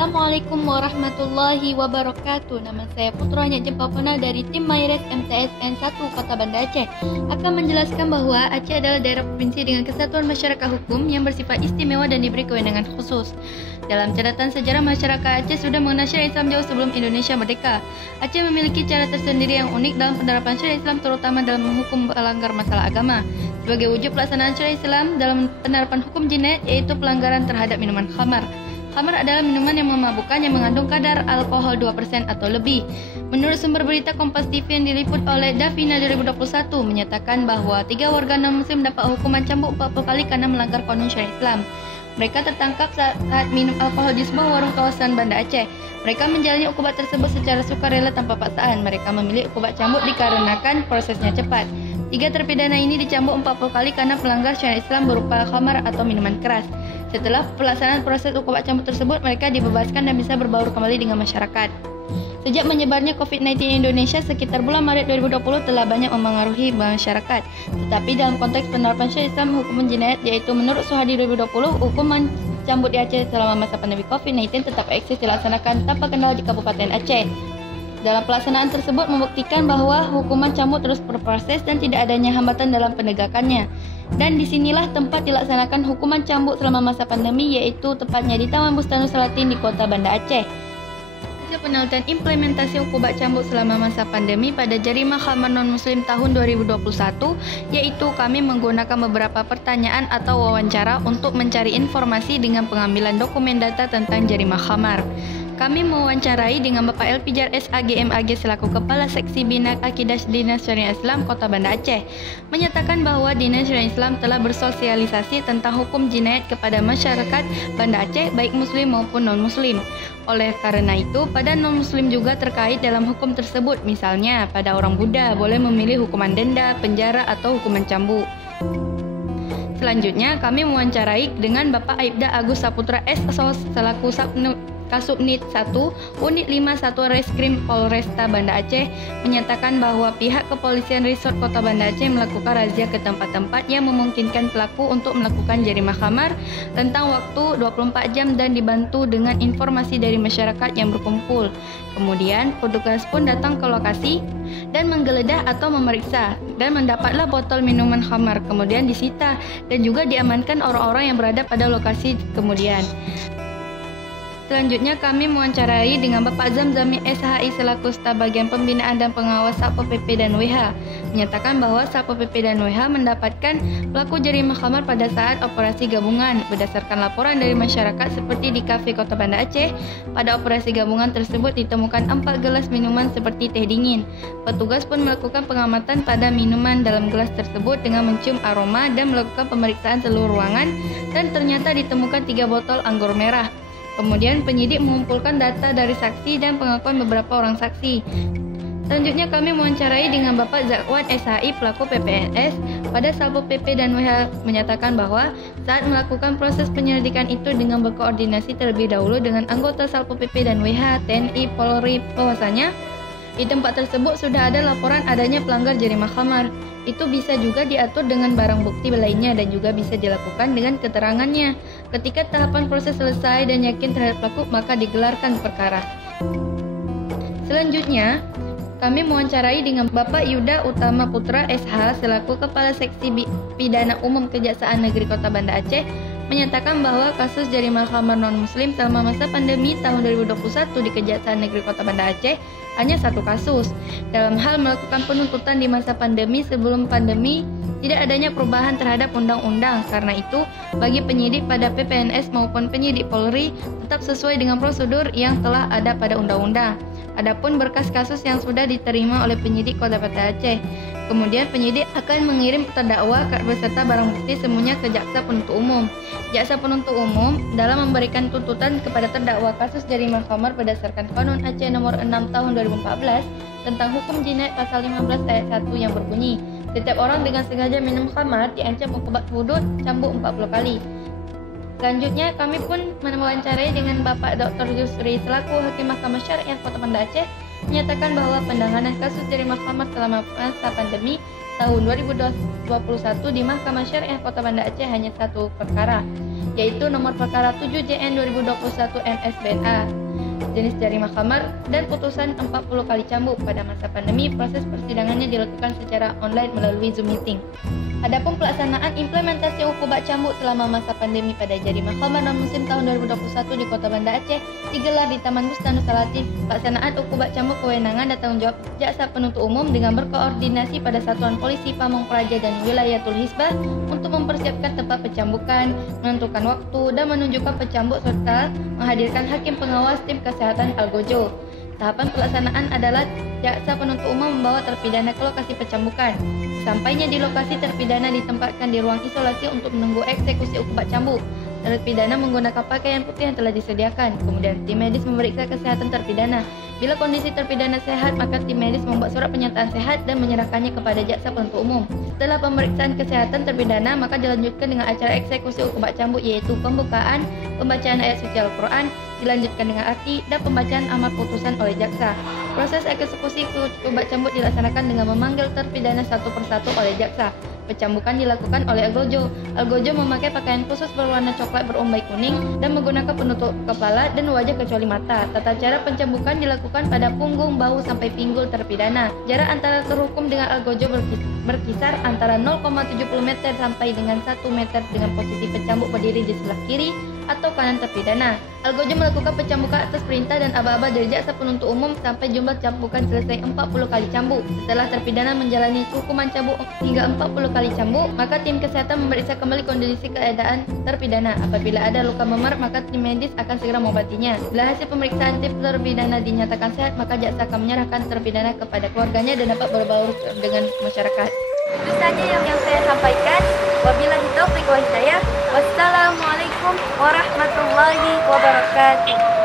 Assalamualaikum warahmatullahi wabarakatuh. Nama saya Putra Hanya Jempapona dari tim Mayres MTSN 1 Kota Banda Aceh. Akan menjelaskan bahwa Aceh adalah daerah provinsi dengan kesatuan masyarakat hukum yang bersifat istimewa dan diberi kewenangan khusus. Dalam catatan sejarah, masyarakat Aceh sudah mengenal syariat Islam jauh sebelum Indonesia merdeka. Aceh memiliki cara tersendiri yang unik dalam penerapan syariat Islam, terutama dalam menghukum pelanggar masalah agama. Sebagai wujud pelaksanaan syariat Islam dalam penerapan hukum jinayat, yaitu pelanggaran terhadap minuman khamar. Khamar adalah minuman yang memabukkan yang mengandung kadar alkohol 2% atau lebih. Menurut sumber berita Kompas TV yang diliput oleh Davina 2021 menyatakan bahwa 3 warga non-muslim dapat hukuman cambuk 40 kali karena melanggar konun syariat Islam. Mereka tertangkap saat minum alkohol di sebuah warung kawasan Banda Aceh. Mereka menjalani hukuman tersebut secara sukarela tanpa paksaan. Mereka memilih hukuman cambuk dikarenakan prosesnya cepat. 3 terpidana ini dicambuk 40 kali karena pelanggar syariat Islam berupa khamar atau minuman keras. Setelah pelaksanaan proses hukuman cambuk tersebut, mereka dibebaskan dan bisa berbaur kembali dengan masyarakat. Sejak menyebarnya COVID-19 di Indonesia sekitar bulan Maret 2020 telah banyak mempengaruhi masyarakat. Tetapi dalam konteks penerapan syariat Islam hukuman jinayat, yaitu menurut Suhadi 2020, hukuman cambuk di Aceh selama masa pandemi COVID-19 tetap eksis dilaksanakan tanpa kendala di Kabupaten Aceh. Dalam pelaksanaan tersebut membuktikan bahwa hukuman cambuk terus berproses dan tidak adanya hambatan dalam penegakannya. Dan disinilah tempat dilaksanakan hukuman cambuk selama masa pandemi, yaitu tepatnya di Taman Bustanul Salatin di Kota Banda Aceh. Penelitian implementasi hukuman cambuk selama masa pandemi pada Jarimah Khamar Non-Muslim tahun 2021, yaitu kami menggunakan beberapa pertanyaan atau wawancara untuk mencari informasi dengan pengambilan dokumen data tentang Jarimah Khamar. Kami mewawancarai dengan Bapak Elpijar SAGMAG selaku Kepala Seksi Bina Akidah Dinas Syariat Islam Kota Banda Aceh, menyatakan bahwa Dinas Syariat Islam telah bersosialisasi tentang hukum jinayat kepada masyarakat Banda Aceh baik muslim maupun non-muslim. Oleh karena itu, pada non-muslim juga terkait dalam hukum tersebut, misalnya pada orang Buddha boleh memilih hukuman denda, penjara atau hukuman cambuk. Selanjutnya, kami mewawancarai dengan Bapak Aibda Agus Saputra SSOS selaku Kasubnit 1 Unit 5 Satuan Reskrim Polresta Banda Aceh, menyatakan bahwa pihak kepolisian resort Kota Banda Aceh melakukan razia ke tempat-tempat yang memungkinkan pelaku untuk melakukan jarimah khamar tentang waktu 24 jam dan dibantu dengan informasi dari masyarakat yang berkumpul. Kemudian petugas pun datang ke lokasi dan menggeledah atau memeriksa dan mendapatlah botol minuman khamar, kemudian disita dan juga diamankan orang-orang yang berada pada lokasi kemudian. Selanjutnya kami mewawancarai dengan Bapak Zamzami SHI selaku Staf Bagian Pembinaan dan Pengawas Satpol PP dan WH, menyatakan bahwa Satpol PP dan WH mendapatkan pelaku jarimah khamar pada saat operasi gabungan. Berdasarkan laporan dari masyarakat seperti di kafe Kota Banda Aceh, pada operasi gabungan tersebut ditemukan 4 gelas minuman seperti teh dingin. Petugas pun melakukan pengamatan pada minuman dalam gelas tersebut dengan mencium aroma dan melakukan pemeriksaan seluruh ruangan, dan ternyata ditemukan 3 botol anggur merah. Kemudian penyidik mengumpulkan data dari saksi dan pengakuan beberapa orang saksi. Selanjutnya kami mewawancarai dengan Bapak Zakwan SHI pelaku PPNS pada Satpol PP dan WH, menyatakan bahwa saat melakukan proses penyelidikan itu dengan berkoordinasi terlebih dahulu dengan anggota Satpol PP dan WH, TNI, Polri, bahwasanya di tempat tersebut sudah ada laporan adanya pelanggar jarimah khamar. Itu bisa juga diatur dengan barang bukti lainnya dan juga bisa dilakukan dengan keterangannya. Ketika tahapan proses selesai dan yakin terhadap pelaku, maka digelarkan perkara. Selanjutnya, kami mewawancarai dengan Bapak Yuda Utama Putra SH selaku Kepala Seksi Pidana Umum Kejaksaan Negeri Kota Banda Aceh, menyatakan bahwa kasus jarimah khamar non-muslim selama masa pandemi tahun 2021 di Kejaksaan Negeri Kota Banda Aceh hanya 1 kasus. Dalam hal melakukan penuntutan di masa pandemi sebelum pandemi, tidak adanya perubahan terhadap undang-undang. Karena itu, bagi penyidik pada PPNS maupun penyidik Polri tetap sesuai dengan prosedur yang telah ada pada undang-undang. Adapun berkas kasus yang sudah diterima oleh penyidik Kota Banda Aceh, kemudian penyidik akan mengirim terdakwa beserta barang bukti semuanya ke Jaksa Penuntut Umum. Jaksa Penuntut Umum dalam memberikan tuntutan kepada terdakwa kasus jarimah khamar berdasarkan Konun Aceh Nomor 6 Tahun 2014 tentang Hukum Jinayat Pasal 15 Ayat 1 yang berbunyi, setiap orang dengan sengaja minum khamar diancam hukuman hudud cambuk 40 kali. Selanjutnya, kami pun mewawancarai dengan Bapak Dr. Yusri selaku Hakim Mahkamah Syariah Kota Banda Aceh, menyatakan bahwa penanganan kasus jarimah khamar selama masa pandemi tahun 2021 di Mahkamah Syariah Kota Banda Aceh hanya 1 perkara. yaitu nomor perkara 7 JN 2021 MSBNA, jenis jarima khamar, dan putusan 40 kali cambuk. Pada masa pandemi, proses persidangannya dilakukan secara online melalui Zoom meeting. Adapun pelaksanaan implementasi ukubat cambuk selama masa pandemi pada jarima khamar dan musim tahun 2021 di Kota Banda Aceh digelar di Taman Bustanus Salatif. Pelaksanaan ukubat cambuk kewenangan dan tanggung jawab jaksa penuntut umum dengan berkoordinasi pada Satuan Polisi Pamong Praja dan Wilayatul Hisbah untuk mempersiapkan tempat pencambukan, menentukan waktu, dan menunjukkan pencambuk serta menghadirkan hakim pengawas tim kesehatan Algojo. Tahapan pelaksanaan adalah jaksa penuntut umum membawa terpidana ke lokasi pencambukan. Sampainya di lokasi, terpidana ditempatkan di ruang isolasi untuk menunggu eksekusi ukubat cambuk. Terpidana menggunakan pakaian putih yang telah disediakan. Kemudian tim medis memeriksa kesehatan terpidana. Bila kondisi terpidana sehat, maka tim medis membuat surat pernyataan sehat dan menyerahkannya kepada jaksa penuntut umum. Setelah pemeriksaan kesehatan terpidana, maka dilanjutkan dengan acara eksekusi ukubat cambuk, yaitu pembukaan, pembacaan ayat suci Al-Quran, dilanjutkan dengan arti dan pembacaan amar putusan oleh jaksa. Proses eksekusi ukubat cambuk dilaksanakan dengan memanggil terpidana satu persatu oleh jaksa. Pencambukan dilakukan oleh Algojo. Algojo memakai pakaian khusus berwarna coklat berumbai kuning dan menggunakan penutup kepala dan wajah kecuali mata. Tata cara pencambukan dilakukan pada punggung, bahu, sampai pinggul terpidana. Jarak antara terhukum dengan Algojo berkisar antara 0,70 meter sampai dengan 1 meter dengan posisi pencambuk berdiri di sebelah kiri atau kanan terpidana. Algojo melakukan pencambukan atas perintah dan aba-aba dari jaksa penuntut umum sampai jumlah cambukan selesai 40 kali cambuk. Setelah terpidana menjalani hukuman cambuk hingga 40 kali cambuk, maka tim kesehatan memeriksa kembali kondisi keadaan terpidana. Apabila ada luka memar, maka tim medis akan segera mengobatinya. Bila hasil pemeriksaan tim terpidana dinyatakan sehat, maka jaksa akan menyerahkan terpidana kepada keluarganya dan dapat berbaur dengan masyarakat. Itu saja yang saya sampaikan. Wabillahi taufiq wal hidayah. Wassalamualaikum warahmatullahi wabarakatuh.